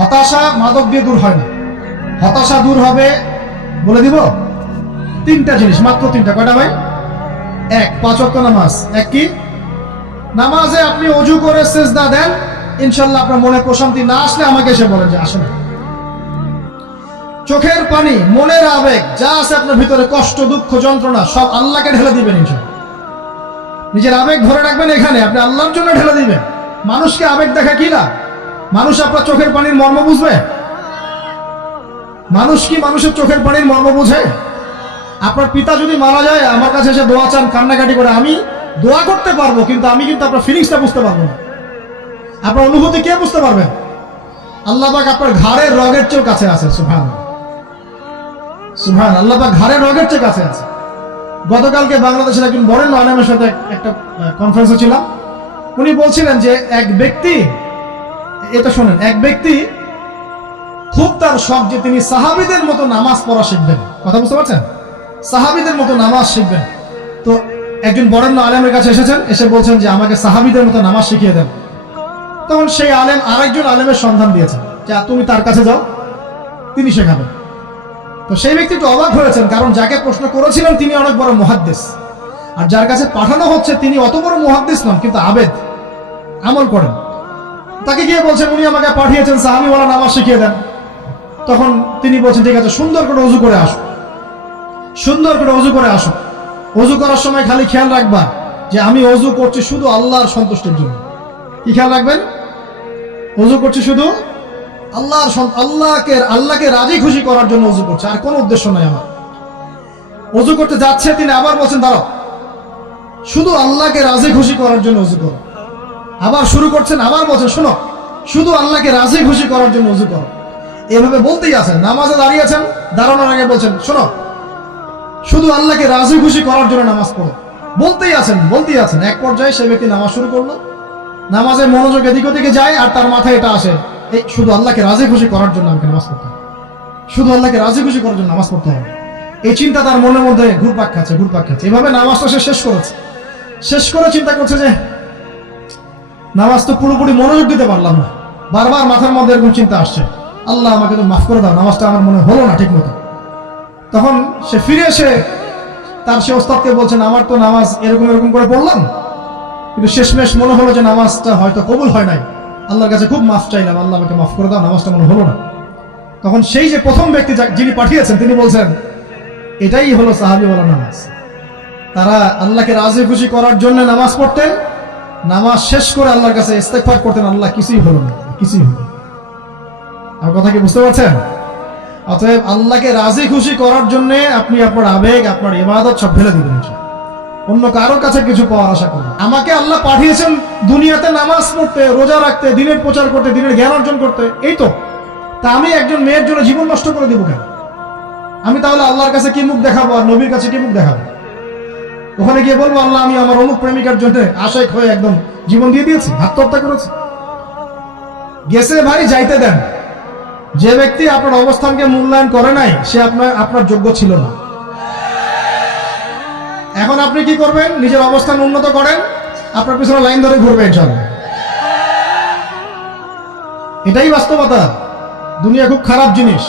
হতাশা মাদক দিয়ে দূর হয় না। হতাশা দূর হবে, বলে দিব, তিনটা জিনিস, মাত্র তিনটা। কয়টা ভাই? এক, 5 ওয়াক্ত নামাজ। এক কি? নামাজে আপনি অজু করে সিজদা দেন, ইনশাআল্লাহ আপনার মনে প্রশান্তি না আসলে আমাকে এসে বলেন যে আসে না। চোখের পানি, মনের আবেগ যা আছে আপনার ভিতরে, কষ্ট, দুঃখ, যন্ত্রণা, সব আল্লাহকে ঢেলে দিবেন ইনশাআল্লাহ। নিজের আবেগ ধরে রাখবেন এখানে, আপনি আল্লাহর জন্য ঢেলে দিবেন। মানুষকে আবেগ দেখা কি না? মানুষ আপনার চোখের পানির মর্ম বুঝবে? মানুষ কি মানুষের চোখের পানির মর্ম বুঝে? আপনার পিতা যদি মারা যায়, আমার কাছে এসে দোয়া চান কান্নাকাটি করে, আমি দোয়া করতে পারবো, কিন্তু আমি কিন্তু আপনার ফিলিংসটা বুঝতে পারবো না। আপনার অনুভূতি কে বুঝতে পারবেন? আল্লাহ পাক আপনার ঘাড়ের রগের চেয়ে কাছে আছে। সুবহানাল্লাহ, সুবহানাল্লাহ। আল্লাহ পাক ঘাড়ের রগের চেয়ে কাছে আছে। গতকালকে বাংলাদেশের একজন বরেণ্য আলেমের সাথে একটা কনফারেন্সে ছিলাম। উনি বলছিলেন যে এক ব্যক্তি, এটা শোনেন, এক ব্যক্তি খুব তার শখ যে তিনি সাহাবীদের মতো নামাজ পড়া শিখবেন। কথা বুঝতে পারছেন? সাহাবীদের মতো নামাজ শিখবেন। তো একজন বরেণ্য আলেমের কাছে এসেছেন, এসে বলছেন যে আমাকে সাহাবীদের মতো নামাজ শিখিয়ে দেন। তখন সেই আলেম আরেকজন আলেমের সন্ধান দিয়েছেন যে তুমি তার কাছে যাও, তিনি শেখাবেন। তো সেই ব্যক্তি একটু অবাক হয়েছেন, কারণ যাকে প্রশ্ন করেছিলেন তিনি অনেক বড় মুহাদ্দিস, আর যার কাছে পাঠানো হচ্ছে তিনি অত বড় মুহাদ্দিস নন, কিন্তু আবেদ, আমল করেন। তাকে গিয়ে বলছেন উনি আমাকে পাঠিয়েছেন সাহাবীওয়ালা নামাজ শিখিয়ে দেন। তখন তিনি বলছেন ঠিক আছে, সুন্দর করে ওযু করে আসো, সুন্দর করে ওযু করে আসো। ওযু করার সময় খালি খেয়াল রাখবা যে আমি ওযু করছি শুধু আল্লাহর সন্তুষ্টির জন্য। কি খেয়াল রাখবেন? ওযু করছি শুধু আল্লাহকে রাজি খুশি করার জন্য ওযু করছে, আর কোনো উদ্দেশ্য নাই আমার। ওযু করতে যাচ্ছে, তিনি আবার বলছেন দাঁড়াও, শুধু আল্লাহকে রাজি খুশি করার জন্য ওযু করো। আবার শুরু করছেন, আবার বলছেন শোনো, শুধু আল্লাহকে রাজি খুশি করার জন্য ওযু করো। এভাবে বলতেই আছেন, নামাজে দাঁড়িয়েছেন, দাঁড়ানোর আগে বলছেন শোনো, শুধু আল্লাহকে রাজি খুশি করার জন্য নামাজ পড়ো। বলতেই আছেন। এক পর্যায়ে সে ব্যক্তি নামাজ শুরু করলো, নামাজের মনোযোগ এদিক ওদিকে যায়, আর তার মাথায় এটা আসে, এই শুধু আল্লাহকে রাজি খুশি করার জন্য আমাকে নামাজ পড়তে হবে, শুধু আল্লাহকে রাজি খুশি করার জন্য নামাজ পড়তে হবে। এই চিন্তা তার মনের মধ্যে ঘুরপাক খাচ্ছে। এভাবে নামাজটা সে শেষ করেছে। শেষ করে চিন্তা করছে যে নামাজ তো পুরোপুরি মনোযোগ দিতে পারলাম না। বারবার মাথার মধ্যে এরকম চিন্তা আসছে, আল্লাহ আমাকে তো মাফ করে দাও, নামাজটা আমার মনে হলো না ঠিক মতো। তখন সে ফিরে এসে তার সে ওস্তাদকে বলছেন আমার তো নামাজ এরকম করে পড়লাম, কিন্তু শেষমেশ মনে হলো যে নামাজটা হয়তো কবুল হয় নাই, আল্লাহর কাছে খুব মাফ চাইলাম, আল্লাহ আমাকে মাফ করে দাও, নামাজটা মনে হলো না। তখন সেই যে প্রথম ব্যক্তি যিনি পাঠিয়েছেন তিনি বলছেন এটাই হলো সাহাবীওয়ালা নামাজ। তারা আল্লাহকে রাজি খুশি করার জন্য নামাজ পড়তেন, নামাজ শেষ করে আল্লাহর কাছে ইস্তেগফার করতেন, আল্লাহ কিছুই হলো না, কিছুই হলো। আমার কথা কি বুঝতে পারছেন? অতএব আল্লাহকে রাজি খুশি করার জন্য আপনি আপনার আবেগ, আপনার ইবাদত সব ফেলে দিবেন, অন্য কারোর কাছে কিছু পাওয়ার আশা করবেন। আমাকে আল্লাহ পাঠিয়েছেন দুনিয়াতে নামাজ পড়তে, রোজা রাখতে, দিনের প্রচার করতে, দিনের জ্ঞান অর্জন করতে, এই তো। তা আমি একজন মেয়ের জন্য জীবন নষ্ট করে দিব কেন? আমি তাহলে আল্লাহর কাছে কি মুখ দেখাবো, আর নবীর কাছে কি মুখ দেখাবো? ওখানে গিয়ে বলবো আল্লাহ আমি আমার অমুক প্রেমিকার জন্য আশায় হয়ে একদম জীবন দিয়ে দিয়েছি, আত্মহত্যা করেছি। গেছে ভাই, যাইতে দেন। যে ব্যক্তি আপনার অবস্থানকে মূল্যায়ন করে নাই সে আপনার যোগ্য ছিল না। এখন আপনি কি করবেন? নিজের অবস্থান উন্নত করেন, আপনার পিছনে লাইন ধরে ঘুরবে ইনশাআল্লাহ। এটাই বাস্তবতা। দুনিয়া খুব খারাপ জিনিস।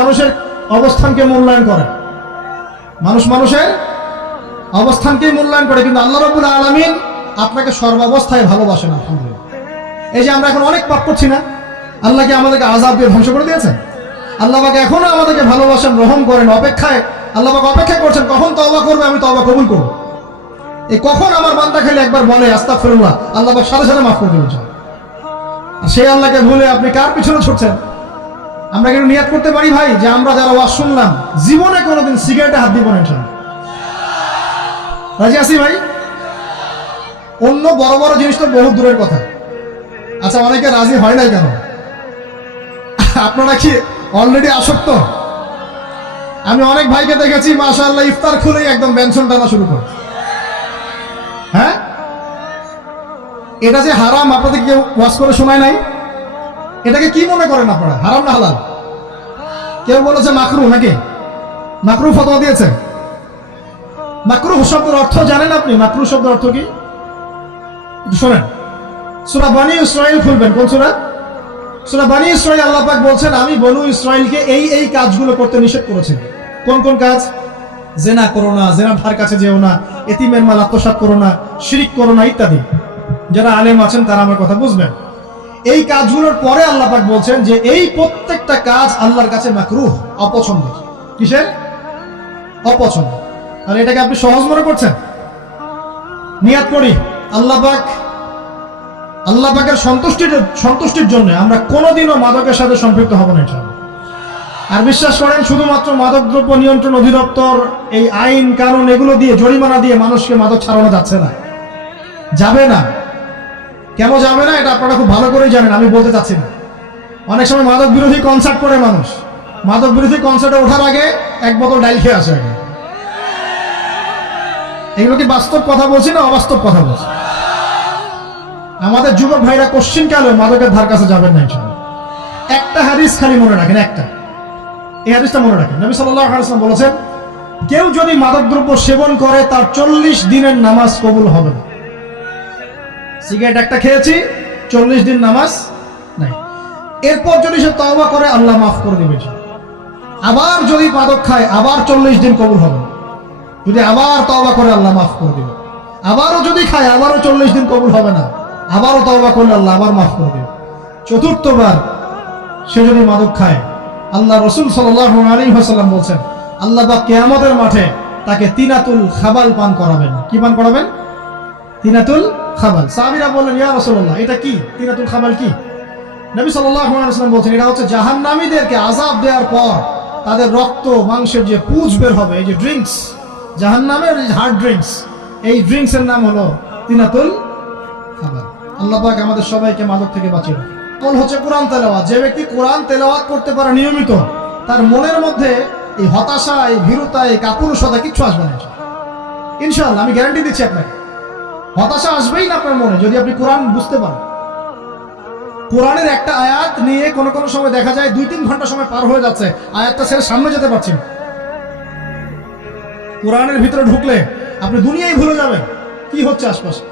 মানুষের অবস্থানকে মূল্যায়ন করে, মানুষের অবস্থানকে মূল্যায়ন করে, কিন্তু আল্লাহ রাব্বুল আলামিন আপনাকে সর্বাবস্থায় ভালোবাসেন। আলহামদুলিল্লাহ। এই যে আমরা এখন অনেক পাপ করছি না, আল্লাহ কি আমাদেরকে আযাব দিয়ে ধ্বংস করে দিয়েছেন? আল্লাহ পাক এখনো আমাদেরকে ভালোবাসেন, রহম করেন, আল্লাহ পাক অপেক্ষা করছেন কখন তওবা করবে, আমি তওবা কবুল করব। এই কখন আমার বান্দা খালি একবার বলে আস্তাগফিরুল্লাহ, আল্লাহ পাক সাথে সাথে মাফ করে দিবেন। আর সেই আল্লাহকে ভুলে আপনি কার পিছনে ছুটছেন? আমরা কিন্তু নিয়াত করতে পারি ভাই যে আমরা যারা ওয়াজ শুনলাম জীবনে কোনোদিন সিগারেটে হাত দিব না ইনশাআল্লাহ। রাজি আছি ভাই? অন্য বড় বড় জিনিস তো বহু দূরের কথা। আচ্ছা, অনেকে রাজি হয় নাই কেন? আপনারা কি অলরেডি আসক্ত? আমি অনেক ভাইকে দেখেছি মাশাআল্লাহ ইফতার খুলেই একদম বেনসন টানা শুরু করে। হ্যাঁ, এটা যে হারাম আপনাদের কেউ ওয়াজ করে শোনায় নাই? এটাকে কি মনে করেন আপনারা, হারাম না হালাল? কেউ বলেছে মাকরুহ, নাকি মাকরুহ ফতোয়া দিয়েছে? মাকরুহ শব্দের অর্থ জানেন আপনি? মাকরুহ শব্দের অর্থ কি? শোনেন, সূরা বনী ইসরাঈল খুলবেন। কোন সূরা? সূরা বনী ইসরাঈল আল্লাহ পাক বলছেন, আমি বনু ইসরাঈলকে এই কাজগুলো করতে নিষেধ করেছি। কোন কোন কাজ? জেনা করো না, জেনার ধার কাছে যেও না, এতিমের মাল আত্মসাৎ করো না, শিরক করো না ইত্যাদি। যারা আলেম আছেন তারা আমার কথা বুঝবেন। এই কাজগুলোর পরে আল্লাহ পাক বলছেন যে এই প্রত্যেকটা কাজ আল্লাহর কাছে মাকরুহ, অপছন্দ। কিসের? অপছন্দ। আর এটাকে আপনি সহজ মনে করছেন? নিয়াত করি আল্লাহ পাকের সন্তুষ্টির জন্য আমরা কোনোদিনও মাদকের সাথে সম্পৃক্ত হব না ইনশাআল্লাহ। আর বিশ্বাস করেন, শুধুমাত্র মাদকদ্রব্য নিয়ন্ত্রণ অধিদপ্তর এই আইন কানুন এগুলো দিয়ে, জরিমানা দিয়ে মানুষকে মাদক ছাড়ানো যাচ্ছে না, যাবে না। কেন যাবে না এটা আপনারা খুব ভালো করেই জানেন, আমি বলতে চাচ্ছি না। অনেক সময় মাদক বিরোধী কনসার্ট করে মানুষ, মাদক বিরোধী কনসার্টে ওঠার আগে এক বোতল ডাইল খেয়ে আসে আগে। এগুলো কি বাস্তব কথা বলছি না অবাস্তব কথা বলছি? আমাদের যুবক ভাইরা কোশ্চিন কালে মাদকের ধার কাছে যাবেন না ইনশাআল্লাহ। একটা হাদিস খালি মনে রাখেন, একটা, এই হাদিসটা মনে রাখেন। নবী সাল্লাল্লাহু আলাইহি ওয়াসাল্লাম বলেছেন, কেউ যদি মাদকদ্রব্য সেবন করে তার 40 দিনের নামাজ কবুল হবে না। সিগারেট একটা খেয়েছি, 40 দিন নামাজ নাই। এরপর যদি সে তওবা করে আল্লাহ মাফ করে দিবে। আবার যদি মাদক খায় আবার 40 দিন কবুল হবে না। যদি আবার তওবা করে আল্লাহ মাফ করে দিবে। আবারও যদি খায় আবারও 40 দিন কবুল হবে না। আবারও তওবা করলে আল্লাহ আবার মাফ করে দিবে। চতুর্থবার সে যদি মাদক খায়, আল্লাহ রাসূল সাল্লাল্লাহু আলাইহি ওয়াসাল্লাম বলেন, আল্লাহ পাক কিয়ামতের মাঠে তাকে তিনাতুল খাবাল পান করাবেন। কি পান করাবেন? তিনাতুল খাবাল। সাহাবীরা বললেন, ইয়া রাসূলুল্লাহ, এটা কি? তিনাতুল খাবাল কি? নবী সাল্লাল্লাহু আলাইহি ওয়াসাল্লাম বলেন, এটা হচ্ছে জাহান্নামীদেরকে আযাব দেওয়ার পর তাদের রক্ত মাংসের যে পুঁজ বের হবে, এই যে ড্রিঙ্কস, জাহান্নামের হার্ড ড্রিঙ্কস, এই ড্রিঙ্কস এর নাম হলো তিনাতুল খাবাল। আল্লাহ পাক আমাদের সবাইকে মাদক থেকে বাঁচিয়ে রাখুন। আমল হচ্ছে কোরআন তেলাওয়াত। যে ব্যক্তি কোরআন তেলাওয়াত করতে পারে নিয়মিত, তার মনের মধ্যে এই হতাশা, এই ভীরুতা, এই কাপুরুষতা কিচ্ছু আসবে না ইনশাআল্লাহ। আমি গ্যারান্টি দিচ্ছি আপনাকে, হতাশা আসবেই না আপনার মনে যদি আপনি কোরআন বুঝতে পারেন। কোরআনের একটা আয়াত নিয়ে কোন কোন সময় দেখা যায় 2-3 ঘন্টা সময় পার হয়ে যাচ্ছে, আয়াতটা ছেড়ে সামনে যেতে পারছি না। কোরআনের ভিতরে ঢুকলে আপনি দুনিয়ায় ভুলে যাবেন কি হচ্ছে আশপাশে।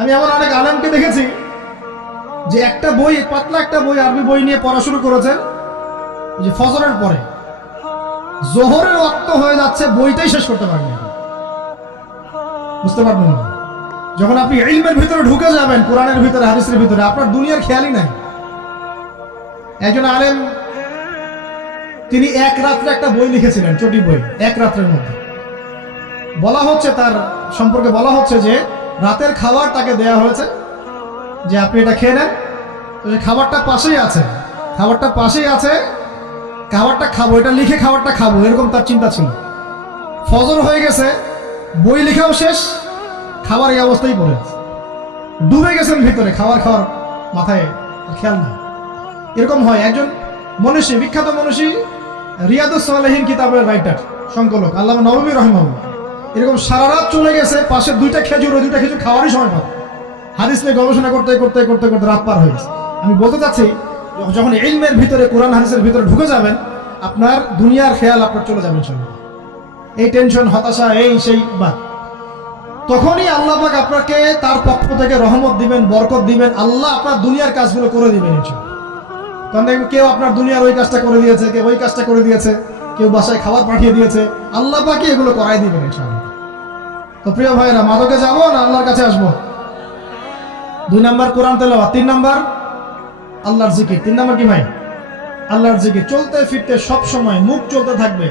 আমি এমন অনেক আলেমকে দেখেছি যে একটা বই, পাতলা একটা বই, আরবি বই নিয়ে পড়া শুরু করেছেন, যে ফজরের পরে জোহরের ওয়াক্ত হয়ে যাচ্ছে, বইটাই শেষ করতে পারবেন না। বুঝতে পারবেন না? যখন আপনি ইলমের ভিতরে ঢুকে যাবেন, কোরআনের ভিতরে, হাদিসের ভিতরে, আপনার দুনিয়ার খেয়ালই নাই। একজন আলেম, তিনি এক রাত্রে একটা বই লিখেছিলেন, চটি বই, এক রাত্রের মধ্যে। বলা হচ্ছে, তার সম্পর্কে বলা হচ্ছে যে রাতের খাবার তাকে দেয়া হয়েছে, যে আপনি এটা খেয়ে নেন। তো খাবারটা পাশেই আছে, খাবারটা খাবো, এটা লিখে খাবারটা খাবো, এরকম তার চিন্তা ছিল। ফজর হয়ে গেছে, বই লেখাও শেষ, খাবার এই অবস্থায় পড়ে আছে, ডুবে গেছেন ভিতরে, খাওয়ার মাথায় খেয়াল নাই। এরকম হয়। একজন মনীষী, বিখ্যাত মনীষী, রিয়াদুস সালেহীন কিতাবের রাইটার, সংকলক আল্লামা নববী রাহিমাহুল্লাহ, এরকম সারা রাত চলে গেছে, পাশে 2টা খেজুর, ওই 2টা খেজুর খাওয়ারই সময় পাবে। হাদিস নিয়ে গবেষণা করতে করতে করতে করতে রাত পার হয়ে গেছে। আমি বলতে চাচ্ছি, যখন ইলমের ভিতরে, কোরআন হাদিসের ভিতরে ঢুকে যাবেন, আপনার দুনিয়ার খেয়াল আপনার চলে যাবেন সঙ্গে। এই টেনশন, হতাশা, এই সেই বা, তখনই আল্লাহ পাক আপনাকে তার পক্ষ থেকে রহমত দিবেন, বরকত দিবেন। আল্লাহ আপনার দুনিয়ার কাজগুলো করে দিবেন ইনশাআল্লাহ। কারণ দেখবেন, কেউ আপনার দুনিয়ার ওই কাজটা করে দিয়েছে, কেউ ওই কাজটা করে দিয়েছে, কেউ বাসায় খাবার পাঠিয়ে দিয়েছে, আল্লাহ পাকই এগুলো করাই দিবেন ইনশাআল্লাহ। তো প্রিয় ভাইরা, মাদকে যাবো না আল্লাহর কাছে আসবো? 2 নাম্বার কোরআন তেলাওয়াত, 3 নাম্বার আল্লাহর জিকির। 3 নাম্বার কি ভাই? আল্লাহর জিকির। চলতে ফিরতে সব সময় মুখ চলতে থাকবে,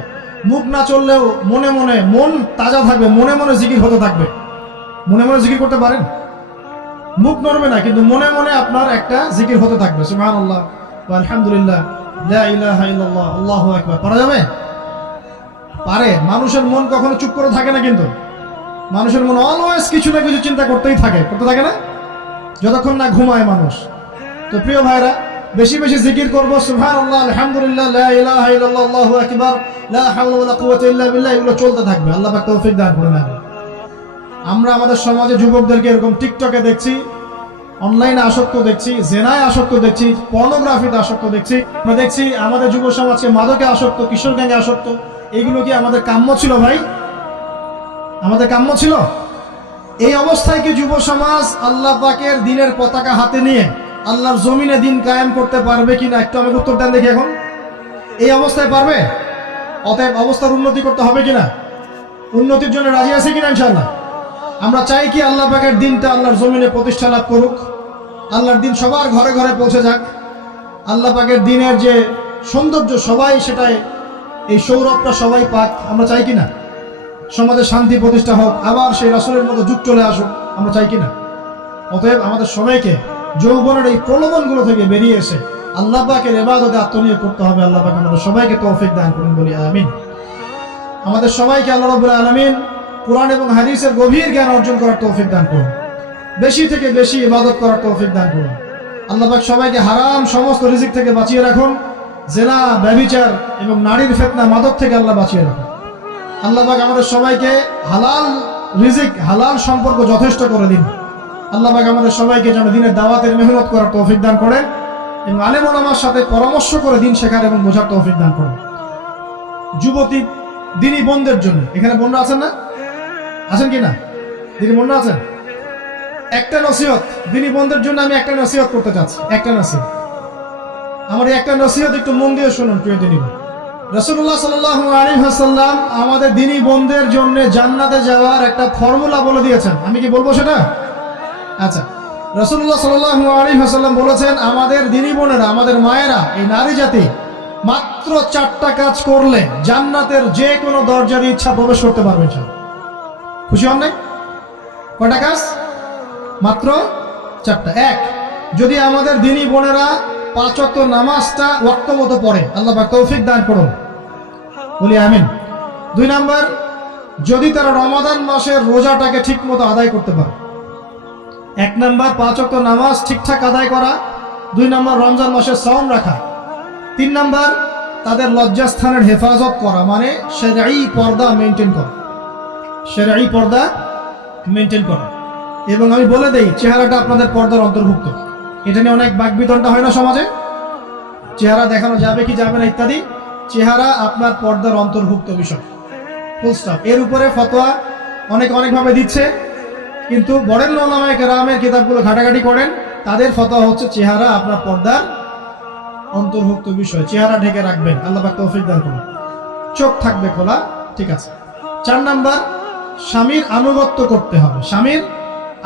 মুখ না চললেও মনে মনে মন তাজা থাকবে, মনে মনে জিকির হতে থাকবে। মনে মনে জিকির করতে পারেন? মুখ নড়বে না, কিন্তু মনে মনে আপনার একটা জিকির হতে থাকবে। সুবহানাল্লাহ ওয়া আলহামদুলিল্লাহ, লা ইলাহা ইল্লাল্লাহ, আল্লাহু আকবার। পারা যাবে? পারে। মানুষের মন কখনো চুপ করে থাকে না, কিন্তু মানুষের মন অলওয়েজ কিছু না কিছু চিন্তা করতে থাকে না, যতক্ষণ না ঘুমায় মানুষ। তো প্রিয় ভাইরা, বেশি বেশি জিকির করব, সুবহানাল্লাহ, আলহামদুলিল্লাহ, লা ইলাহা ইল্লাল্লাহ, আল্লাহু আকবার, লা হাওলা ওয়ালা কুওয়াতা ইল্লা বিল্লাহ, এগুলো চলতে থাকবে। আল্লাহ পাক তৌফিক দান করুন। আমরা আমাদের সমাজে যুবকদেরকে এরকম টিকটকে দেখছি, অনলাইনে আসক্ত দেখছি, জেনায় আসক্ত দেখছি, পর্নোগ্রাফিতে আসক্ত দেখছি। আমরা দেখছি আমাদের যুব সমাজকে মাদকে আসক্ত, কিশোর গ্যাংয়ে আসক্ত। এগুলো কি আমাদের কাম্য ছিল ভাই? আমাদের কাম্য ছিল? এই অবস্থায় কি যুব সমাজ আল্লাহ পাকের দ্বীনের পতাকা হাতে নিয়ে আল্লাহর জমিনে দিন কায়েম করতে পারবে কিনা একটু আমাকে উত্তর দেন দেখি। এখন এই অবস্থায় পারবে? অতএব অবস্থার উন্নতি করতে হবে কিনা? উন্নতির জন্য রাজি আছে কিনা ইনশাআল্লাহ? আমরা চাই কি আল্লাহ পাকের দিনটা আল্লাহর জমিনে প্রতিষ্ঠা লাভ করুক, আল্লাহর দিন সবার ঘরে ঘরে পৌঁছে যাক, আল্লাহ পাকের দিনের যে সৌন্দর্য সবাই সেটাই, এই সৌরভটা সবাই পাক। আমরা চাই কিনা সমাজে শান্তি প্রতিষ্ঠা হোক, আবার সেই রাসূলের মতো যুগ চলে আসুক? আমরা চাই কিনা? অতএব আমাদের সবাইকে যৌবনের এই প্রলোভনগুলো থেকে বেরিয়ে এসে আল্লাহ পাকের ইবাদতে আত্মনিয়োগ করতে হবে। আল্লাহ পাক আমাদের সবাইকে তৌফিক দান করুন, বলি আমিন। আমাদের সবাইকে আল্লাহ রাব্বুল আলামিন কুরআন এবং হাদিসের গভীর জ্ঞান অর্জন করার তৌফিক দান করুন, বেশি থেকে বেশি ইবাদত করার তৌফিক দান করুন। আল্লাহ পাক সবাইকে হারাম সমস্ত রিজিক থেকে বাঁচিয়ে রাখুন, জেনা, ব্যভিচার এবং নারীর ফিতনা, মাদক থেকে আল্লাহ বাঁচিয়ে রাখুন। আল্লাহ পাক আমাদের সবাইকে হালাল রিজিক, হালাল সম্পর্ক যথেষ্ট করে দিন। আল্লাহ পাক আমাদের সবাইকে যেন দিনের দাওয়াতের মেহনত করার তৌফিক দান করেন এবং আলেম ওলামার সাথে পরামর্শ করে দিন শেখার এবং বোঝার তৌফিক দান করেন। যুবতী দিনী বোনদের জন্য, এখানে বোনরা আছেন না? আছেন কি না? দিনী বোনরা আছেন? একটা নসিহত দিনী বোনদের জন্য আমি একটা নসিহত করতে চাচ্ছি, একটা নসিহত। আমার এই একটা নসিহত একটু মন দিয়ে শুনুন প্রিয় দিনী বোন। রাসূলুল্লাহ সাল্লাল্লাহু আলাইহি ওয়াসাল্লাম আমাদের দিনী বোনদের জন্য জান্নাতে যাওয়ার একটা ফর্মুলা বলে দিয়েছেন। আমি কি বলবো সেটা? আচ্ছা, রাসূলুল্লাহ সাল্লাল্লাহু আলাইহি ওয়াসাল্লাম বলেছেন আমাদের দিনী বোনেরা, আমাদের মায়েরা, এই নারী জাতি মাত্র 4টা কাজ করলে জান্নাতের যে কোনো দরজা দিয়ে ইচ্ছা প্রবেশ করতে পারবে। খুশি হন নাই? কয়টা কাজ? মাত্র 4টা। এক, যদি আমাদের দিনী বোনেরা 5 ওয়াক্ত নামাজটা ওয়াক্ত মতো পড়ে, আল্লাহ পাক তৌফিক দান করুন, বলি আমিন। 2 নাম্বার, যদি তারা রমাদান মাসের রোজাটাকে ঠিক মতো আদায় করতে পারে। 1 নাম্বার 5 ওয়াক্ত নামাজ ঠিকঠাক আদায় করা, 2 নাম্বার রমজান মাসের সাওম রাখা, 3 নাম্বার তাদের লজ্জাস্থানের হেফাজত করা, মানে শরঈ পর্দা মেইনটেইন করা, শরঈ পর্দা মেইনটেইন করা। এবং আমি বলে দেই, চেহারাটা আপনাদের পর্দার অন্তর্ভুক্ত। এটা নিয়ে অনেক বাকবিতণ্ডা হয় না সমাজে, চেহারা দেখানো যাবে কি যাবে না ইত্যাদি। চেহারা আপনার পর্দার অন্তর্ভুক্ত বিষয়, ফুল স্টপ। এর উপরে ফতোয়া অনেকভাবে দিচ্ছে, কিন্তু বড়েন উলামায়ে কেরামের কিতাবগুলো ঘাটাঘাটি করেন, তাদের ফতোয়া হচ্ছে চেহারা আপনার পর্দার অন্তর্ভুক্ত বিষয়, চেহারা ঢেকে রাখবেন, আল্লাহ পাক তৌফিক দান করুন। চোখ থাকবে খোলা, ঠিক আছে। 4 নাম্বার, স্বামীর আনুগত্য করতে হবে। স্বামীর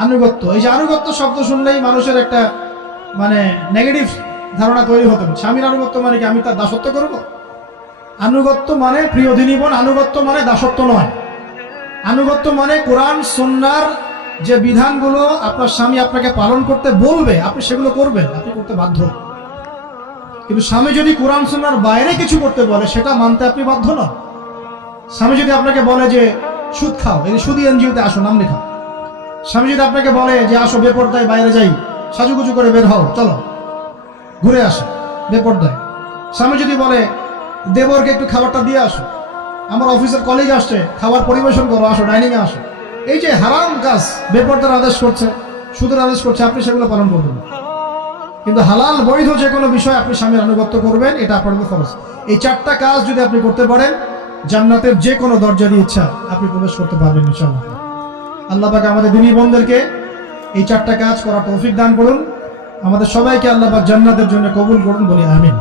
আনুগত্য, এই যে আনুগত্য শব্দ শুনলেই মানুষের একটা মানে নেগেটিভ ধারণা তৈরি হতে পারে। স্বামীর আনুগত্য মানে কি আমি তার দাসত্ব করব? আনুগত্য মানে, প্রিয় দিনী বোন, আনুগত্য মানে দাসত্ব নয়। আনুগত্য মানে কোরআন সুন্নাহর যে বিধানগুলো আপনার স্বামী আপনাকে পালন করতে বলবে, আপনি সেগুলো করবেন, আপনি করতে বাধ্য। কিন্তু স্বামী যদি কোরআন সুন্নাহর বাইরে কিছু করতে বলে, সেটা মানতে আপনি বাধ্য নন। স্বামী যদি আপনাকে বলে যে সুদ খাও, এই সুদী এনজিওতে আসো, নাম লেখাও। স্বামী যদি আপনাকে বলে যে আসো বেপরদায় বাইরে যাই, সাজুগুজু করে বের হও, চলো ঘুরে আসো বেপরদায়। স্বামী যদি বলে দেবরকে একটু খাবারটা দিয়ে আসো, আমার অফিসের কলিগ আসছে, খাবার পরিবেশন করো, আসো ডাইনিংয়ে আসো। এই যে হারাম কাজ, বেপরদার আদেশ করছে, সুদের আদেশ করছে, আপনি সেগুলো পালন করবেন। কিন্তু হালাল বৈধ যে কোনো বিষয় আপনি স্বামীর আনুগত্য করবেন, এটা আপনার উপর ফরজ। এই 4টা কাজ যদি আপনি করতে পারেন, জান্নাতের যে কোনো দরজা দিয়ে ইচ্ছা আপনি প্রবেশ করতে পারবেন ইনশাআল্লাহ। আল্লাহ পাক আমাদের দিনী বোনদেরকে এই 4টা কাজ করার তৌফিক দান করুন। আমাদের সবাইকে আল্লাহ পাক জান্নাতের জন্য কবুল করুন, বলি আমিন।